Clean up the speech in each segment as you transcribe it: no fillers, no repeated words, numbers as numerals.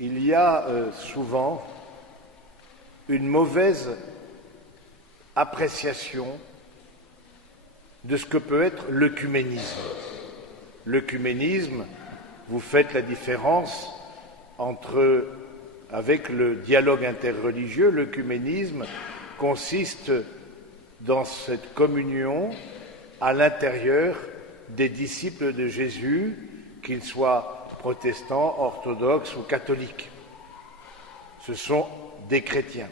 Il y a souvent une mauvaise appréciation de ce que peut être l'œcuménisme. L'œcuménisme, vous faites la différence avec le dialogue interreligieux. L'œcuménisme consiste dans cette communion à l'intérieur des disciples de Jésus, qu'ils soient protestants, orthodoxes ou catholiques. Ce sont des chrétiens.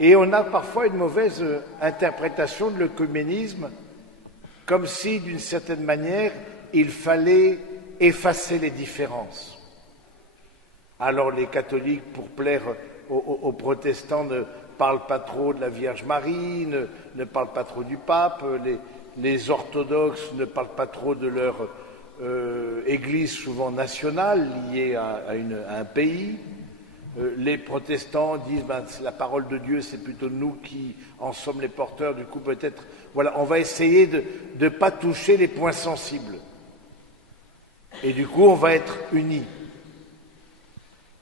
Et on a parfois une mauvaise interprétation de l'œcuménisme, comme si, d'une certaine manière, il fallait effacer les différences. Alors les catholiques, pour plaire aux protestants, ne parlent pas trop de la Vierge Marie, ne parlent pas trop du pape, les orthodoxes ne parlent pas trop de leur église souvent nationale, liée à un pays. Les protestants disent la parole de Dieu, c'est plutôt nous qui en sommes les porteurs, du coup peut-être, voilà, on va essayer de ne pas toucher les points sensibles. Et du coup, on va être unis.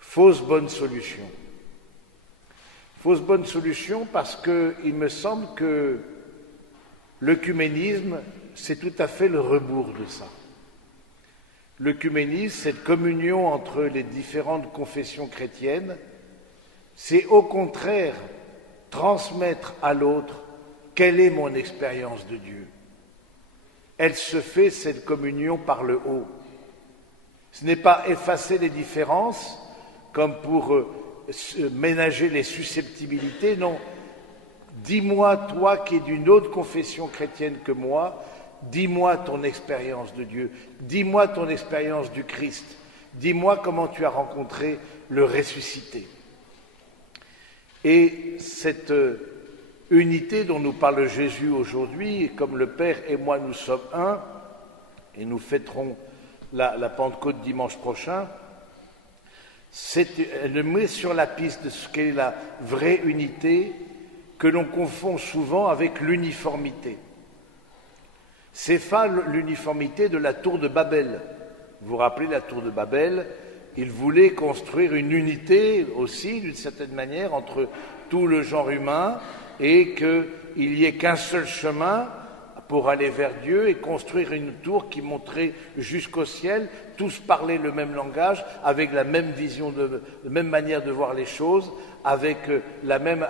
Fausse bonne solution. Fausse bonne solution parce qu'il me semble que l'œcuménisme, c'est tout à fait le rebours de ça. L'œcuménisme, cette communion entre les différentes confessions chrétiennes, c'est au contraire transmettre à l'autre quelle est mon expérience de Dieu. Elle se fait, cette communion, par le haut. Ce n'est pas effacer les différences comme pour ménager les susceptibilités, non. Dis-moi, toi qui es d'une autre confession chrétienne que moi, dis-moi ton expérience de Dieu, dis-moi ton expérience du Christ, dis-moi comment tu as rencontré le ressuscité. Et cette unité dont nous parle Jésus aujourd'hui, comme le Père et moi nous sommes un, et nous fêterons la Pentecôte dimanche prochain, elle met sur la piste de ce qu'est la vraie unité que l'on confond souvent avec l'uniformité. C'est pas l'uniformité de la tour de Babel. Vous vous rappelez la tour de Babel? Il voulait construire une unité aussi, d'une certaine manière, entre tout le genre humain et qu'il n'y ait qu'un seul chemin pour aller vers Dieu et construire une tour qui monterait jusqu'au ciel, tous parler le même langage, avec la même vision, la même manière de voir les choses, avec la même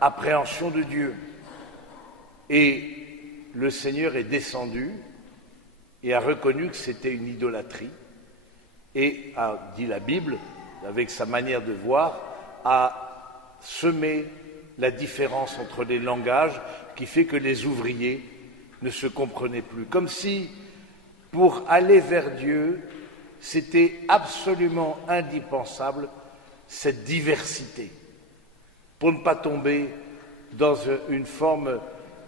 appréhension de Dieu. Et le Seigneur est descendu et a reconnu que c'était une idolâtrie et a, dit la Bible, avec sa manière de voir, a semé la différence entre les langages qui fait que les ouvriers ne se comprenaient plus. Comme si, pour aller vers Dieu, c'était absolument indispensable cette diversité, pour ne pas tomber dans une forme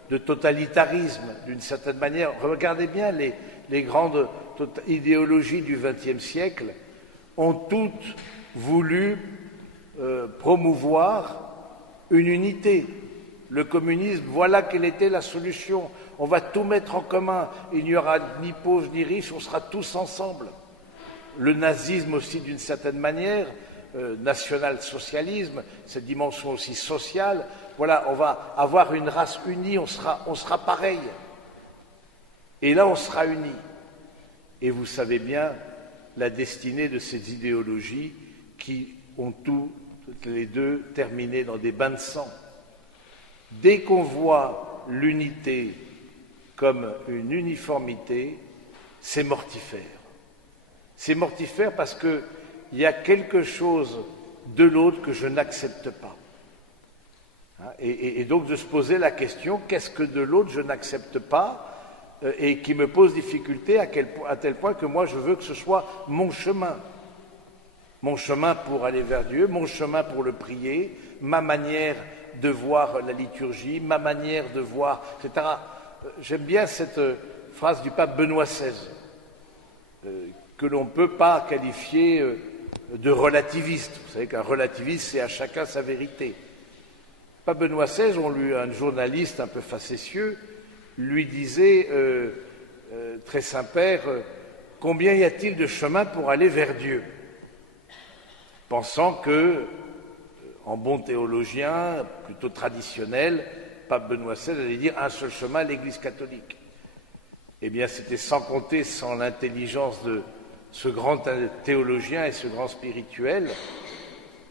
de totalitarisme, d'une certaine manière. Regardez bien, les grandes idéologies du XXe siècle ont toutes voulu promouvoir une unité. Le communisme, voilà quelle était la solution. On va tout mettre en commun. Il n'y aura ni pauvres ni riches, on sera tous ensemble. Le nazisme aussi, d'une certaine manière, national-socialisme, cette dimension aussi sociale. Voilà, on va avoir une race unie, on sera pareil. Et là, on sera unis. Et vous savez bien la destinée de ces idéologies qui ont toutes les deux terminé dans des bains de sang. Dès qu'on voit l'unité comme une uniformité, c'est mortifère. C'est mortifère parce qu'il y a quelque chose de l'autre que je n'accepte pas. Et donc de se poser la question, qu'est-ce que de l'autre je n'accepte pas et qui me pose difficulté à tel point que moi je veux que ce soit mon chemin. Mon chemin pour aller vers Dieu, mon chemin pour le prier, ma manière de voir la liturgie, ma manière de voir, etc. J'aime bien cette phrase du pape Benoît XVI, que l'on ne peut pas qualifier de relativiste. Vous savez qu'un relativiste, c'est à chacun sa vérité. Pape Benoît XVI, un journaliste un peu facétieux, lui disait, très Saint-Père, combien y a-t-il de chemins pour aller vers Dieu? pensant que, en bon théologien, plutôt traditionnel, Pape Benoît XVI allait dire un seul chemin, l'Église catholique. Eh bien, c'était sans compter, sans l'intelligence de ce grand théologien et ce grand spirituel.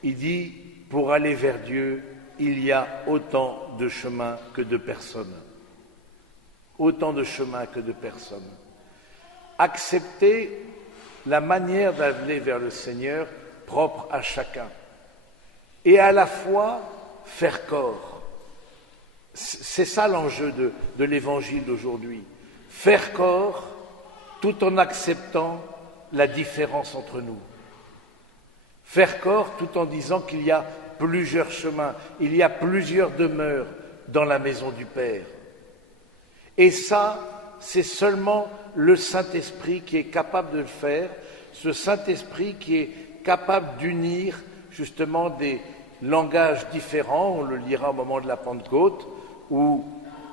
Il dit, pour aller vers Dieu, il y a autant de chemins que de personnes. Autant de chemins que de personnes. Accepter la manière d'aller vers le Seigneur propre à chacun. Et à la fois faire corps. C'est ça l'enjeu de l'évangile d'aujourd'hui. Faire corps tout en acceptant la différence entre nous. Faire corps tout en disant qu'il y a plusieurs chemins, il y a plusieurs demeures dans la maison du Père. Et ça, c'est seulement le Saint-Esprit qui est capable de le faire, ce Saint-Esprit qui est capable d'unir justement des langages différents, on le lira au moment de la Pentecôte, où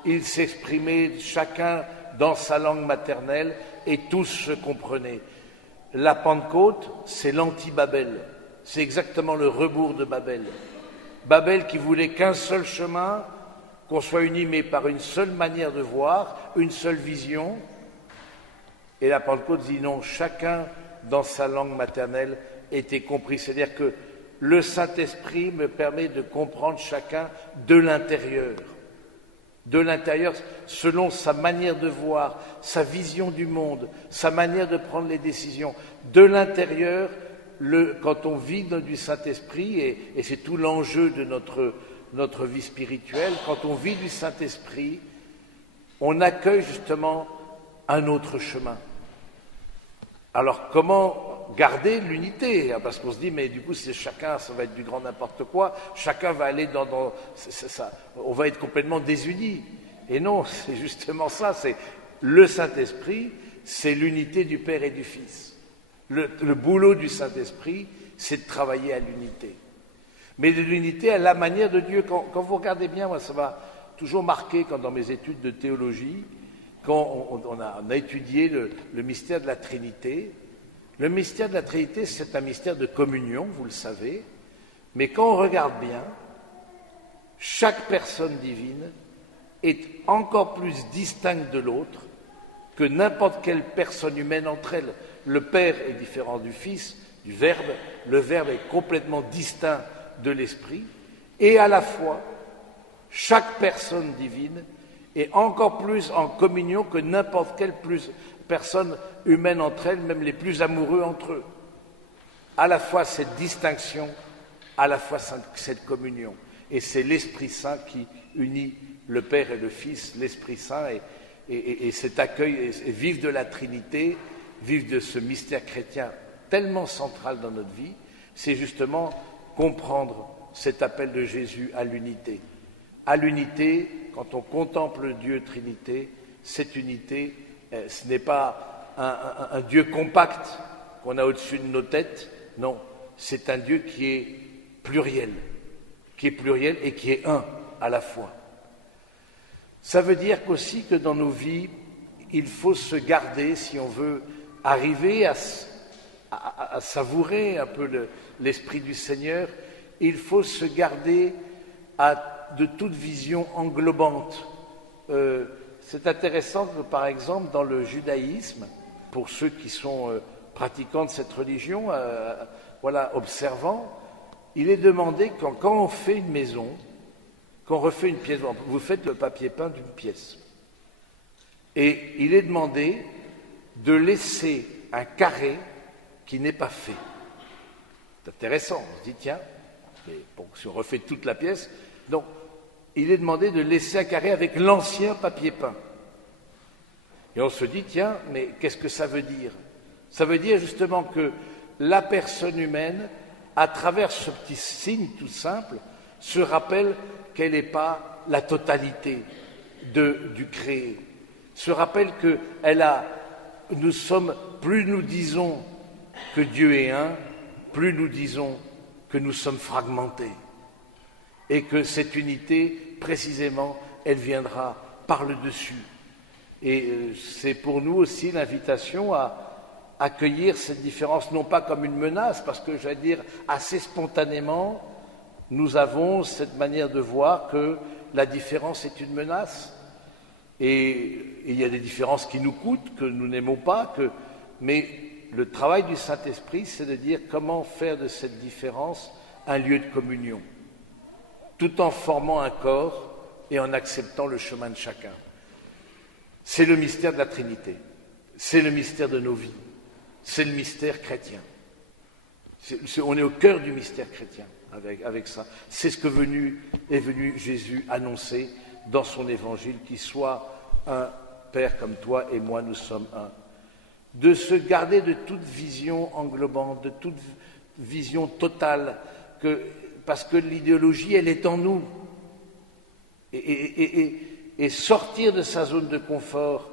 ils s'exprimaient chacun dans sa langue maternelle et tous se comprenaient. La Pentecôte, c'est l'anti-Babel, c'est exactement le rebours de Babel. Babel qui voulait qu'un seul chemin, qu'on soit unis mais par une seule manière de voir, une seule vision. Et la Pentecôte dit non, chacun dans sa langue maternelle était compris. C'est-à-dire que le Saint-Esprit me permet de comprendre chacun de l'intérieur. De l'intérieur, selon sa manière de voir, sa vision du monde, sa manière de prendre les décisions. De l'intérieur, quand on vit du Saint-Esprit, et c'est tout l'enjeu de notre vie spirituelle, quand on vit du Saint-Esprit, on accueille justement un autre chemin. Alors comment garder l'unité? Parce qu'on se dit, mais du coup, c'est chacun, ça va être du grand n'importe quoi, chacun va aller ça, on va être complètement désunis. Et non, c'est justement ça, c'est le Saint-Esprit, c'est l'unité du Père et du Fils. Le boulot du Saint-Esprit, c'est de travailler à l'unité. Mais de l'unité à la manière de Dieu. Quand vous regardez bien, moi, ça m'a toujours marqué quand dans mes études de théologie, quand on a étudié le mystère de la Trinité. Le mystère de la Trinité, c'est un mystère de communion, vous le savez, mais quand on regarde bien, chaque personne divine est encore plus distincte de l'autre que n'importe quelle personne humaine entre elles. Le Père est différent du Fils, du Verbe, le Verbe est complètement distinct de l'Esprit, et à la fois, chaque personne divine est encore plus en communion que n'importe quelle personne humaine entre elles, même les plus amoureux entre eux. À la fois cette distinction, à la fois cette communion. Et c'est l'Esprit Saint qui unit le Père et le Fils, l'Esprit Saint, et cet accueil, et vivre de la Trinité, vivre de ce mystère chrétien tellement central dans notre vie, c'est justement comprendre cet appel de Jésus à l'unité. À l'unité, quand on contemple Dieu Trinité, cette unité, ce n'est pas un Dieu compact qu'on a au-dessus de nos têtes, non, c'est un Dieu qui est pluriel et qui est un à la fois. Ça veut dire qu'aussi que dans nos vies, il faut se garder, si on veut arriver à savourer un peu l'Esprit du Seigneur, il faut se garder de toute vision englobante. C'est intéressant que, par exemple, dans le judaïsme, pour ceux qui sont pratiquants de cette religion, observants, il est demandé quand on fait une maison, quand on refait une pièce, vous faites le papier peint d'une pièce, et il est demandé de laisser un carré qui n'est pas fait. C'est intéressant, on se dit, tiens, mais bon, si on refait toute la pièce, donc il est demandé de laisser un carré avec l'ancien papier peint. Et on se dit, tiens, mais qu'est-ce que ça veut dire? Ça veut dire justement que la personne humaine, à travers ce petit signe tout simple, se rappelle qu'elle n'est pas la totalité du créé. Se rappelle que plus nous disons que Dieu est un, plus nous disons que nous sommes fragmentés. Et que cette unité, précisément, elle viendra par le dessus. Et c'est pour nous aussi l'invitation à accueillir cette différence, non pas comme une menace, parce que, j'allais dire, assez spontanément, nous avons cette manière de voir que la différence est une menace. Et il y a des différences qui nous coûtent, que nous n'aimons pas, mais le travail du Saint-Esprit, c'est de dire comment faire de cette différence un lieu de communion, tout en formant un corps et en acceptant le chemin de chacun. C'est le mystère de la Trinité, c'est le mystère de nos vies, c'est le mystère chrétien. On est au cœur du mystère chrétien avec ça. C'est ce que est venu Jésus annoncer dans son évangile, qu'il soit un Père comme toi et moi, nous sommes un. De se garder de toute vision englobante, de toute vision totale, parce que l'idéologie, elle est en nous. Et sortir de sa zone de confort,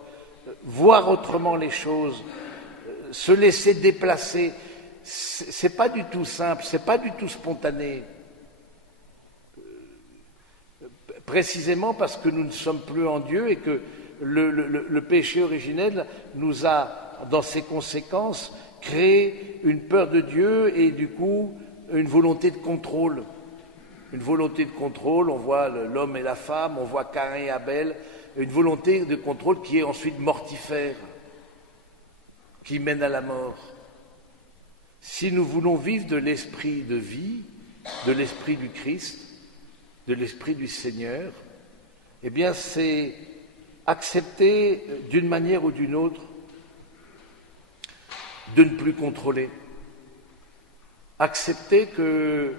voir autrement les choses, se laisser déplacer, c'est pas du tout simple, c'est pas du tout spontané. Précisément parce que nous ne sommes plus en Dieu et que le péché originel nous a, dans ses conséquences, créé une peur de Dieu et du coup une volonté de contrôle. Une volonté de contrôle, on voit l'homme et la femme, on voit Caïn et Abel, une volonté de contrôle qui est ensuite mortifère, qui mène à la mort. Si nous voulons vivre de l'esprit de vie, de l'esprit du Christ, de l'esprit du Seigneur, eh bien c'est accepter d'une manière ou d'une autre de ne plus contrôler. Accepter qu'il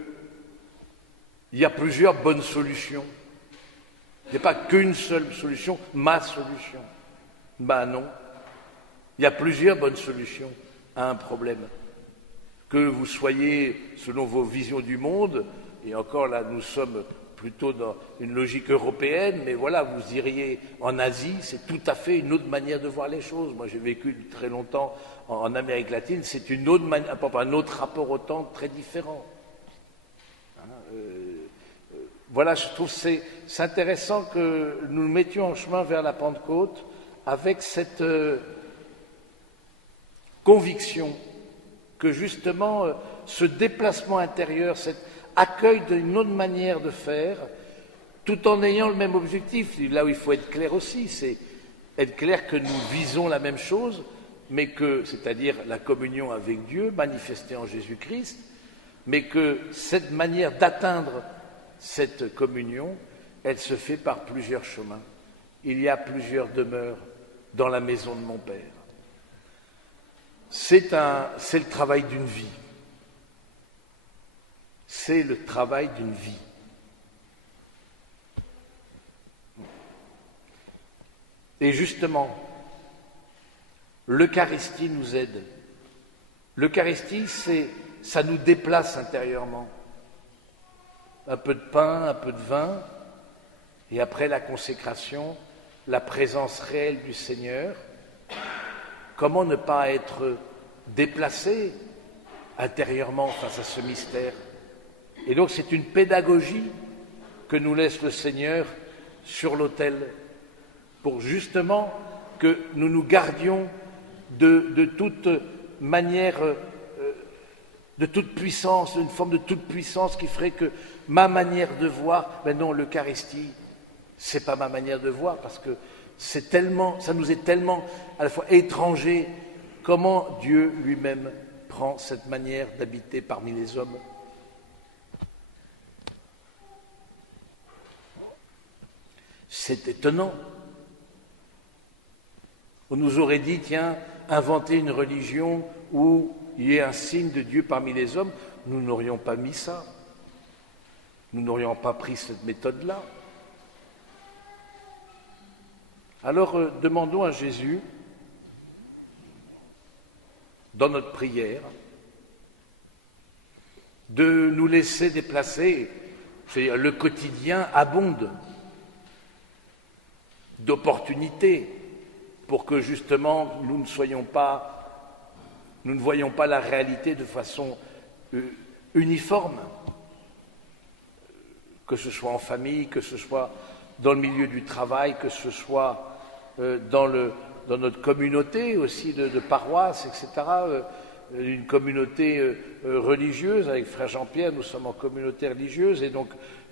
y a plusieurs bonnes solutions. Il n'y a pas qu'une seule solution, ma solution. Ben non. Il y a plusieurs bonnes solutions à un problème. Que vous soyez selon vos visions du monde, et encore là nous sommes plutôt dans une logique européenne, mais voilà, vous iriez en Asie, c'est tout à fait une autre manière de voir les choses. Moi j'ai vécu très longtemps en Amérique latine, c'est un autre rapport au temps très différent. Voilà, je trouve que c'est intéressant que nous nous mettions en chemin vers la Pentecôte avec cette conviction que justement ce déplacement intérieur, cet accueil d'une autre manière de faire, tout en ayant le même objectif. Là où il faut être clair aussi, c'est être clair que nous visons la même chose, mais que, c'est-à-dire la communion avec Dieu, manifestée en Jésus-Christ, mais que cette manière d'atteindre cette communion, elle se fait par plusieurs chemins. Il y a plusieurs demeures dans la maison de mon Père. C'est le travail d'une vie. C'est le travail d'une vie. Et justement, l'Eucharistie nous aide. L'Eucharistie, ça nous déplace intérieurement. Un peu de pain, un peu de vin, et après la consécration, la présence réelle du Seigneur. Comment ne pas être déplacé intérieurement face à ce mystère? Et donc c'est une pédagogie que nous laisse le Seigneur sur l'autel, pour justement que nous nous gardions de toute manière, de toute puissance, une forme de toute puissance qui ferait que ma manière de voir, ben non, l'Eucharistie, c'est pas ma manière de voir, parce que c'est tellement, ça nous est tellement à la fois étranger, comment Dieu lui-même prend cette manière d'habiter parmi les hommes. C'est étonnant. On nous aurait dit, tiens, inventer une religion où il y ait un signe de Dieu parmi les hommes, nous n'aurions pas mis ça. Nous n'aurions pas pris cette méthode-là. Alors, demandons à Jésus, dans notre prière, de nous laisser déplacer. C'est-à-dire, le quotidien abonde d'opportunités pour que justement nous ne voyions pas la réalité de façon uniforme, que ce soit en famille, que ce soit dans le milieu du travail, que ce soit dans dans notre communauté aussi de paroisse, etc., une communauté religieuse. Avec Frère Jean-Pierre, nous sommes en communauté religieuse, et donc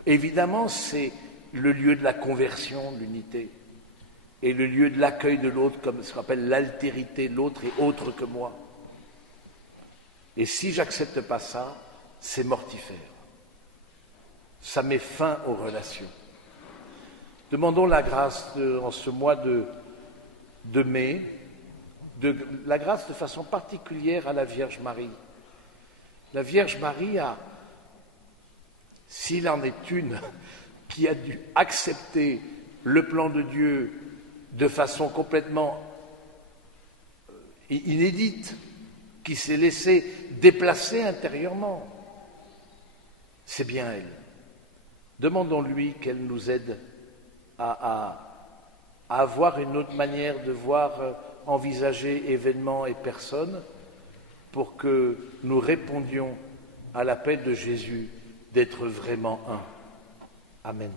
évidemment c'est le lieu de la conversion, de l'unité, et le lieu de l'accueil de l'autre, comme ce qu'on appelle l'altérité, l'autre est autre que moi. Et si j'accepte pas ça, c'est mortifère. Ça met fin aux relations. Demandons la grâce en ce mois de mai, la grâce de façon particulière à la Vierge Marie. La Vierge Marie a, s'il en est une, qui a dû accepter le plan de Dieu de façon complètement inédite, qui s'est laissée déplacer intérieurement, c'est bien elle. Demandons-lui qu'elle nous aide à avoir une autre manière de voir, envisager événements et personnes, pour que nous répondions à l'appel de Jésus d'être vraiment un. Amen.